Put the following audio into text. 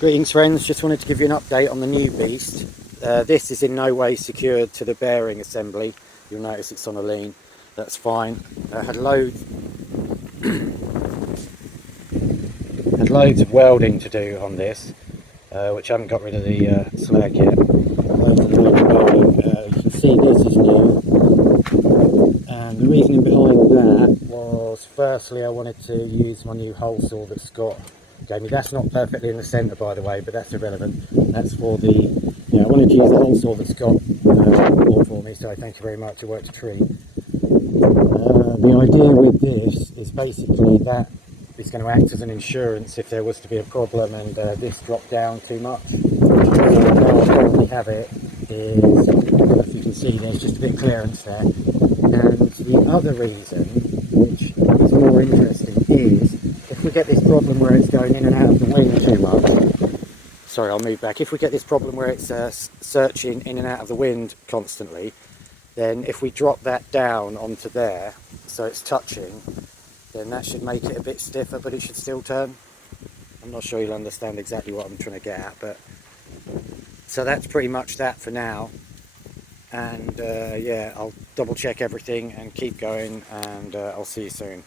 Greetings friends, just wanted to give you an update on the new beast. This is in no way secured to the bearing assembly. You'll notice it's on a lean, that's fine. Had loads of welding to do on this, which I haven't got rid of the slag yet. Loads of welding. You can see this is new, and the reasoning behind that was, firstly, I wanted to use my new hole saw that Scott gave me. That's not perfectly in the centre, by the way, but that's irrelevant. That's for the, I wanted to use the hole saw that Scott bought for me, so thank you very much, it worked a treat. The idea with this is basically that it's going to act as an insurance if there was to be a problem and this dropped down too much. So how I currently have it is, I don't know if you can see, there's just a bit of clearance there. And the other reason, which is more interesting, is if we get this problem where it's going in and out of the wing too much, sorry, I'll move back. If we get this problem where it's searching in and out of the wind constantly, then if we drop that down onto there, so it's touching, then that should make it a bit stiffer, but it should still turn. I'm not sure you'll understand exactly what I'm trying to get at, but so that's pretty much that for now. And yeah, I'll double check everything and keep going, and I'll see you soon.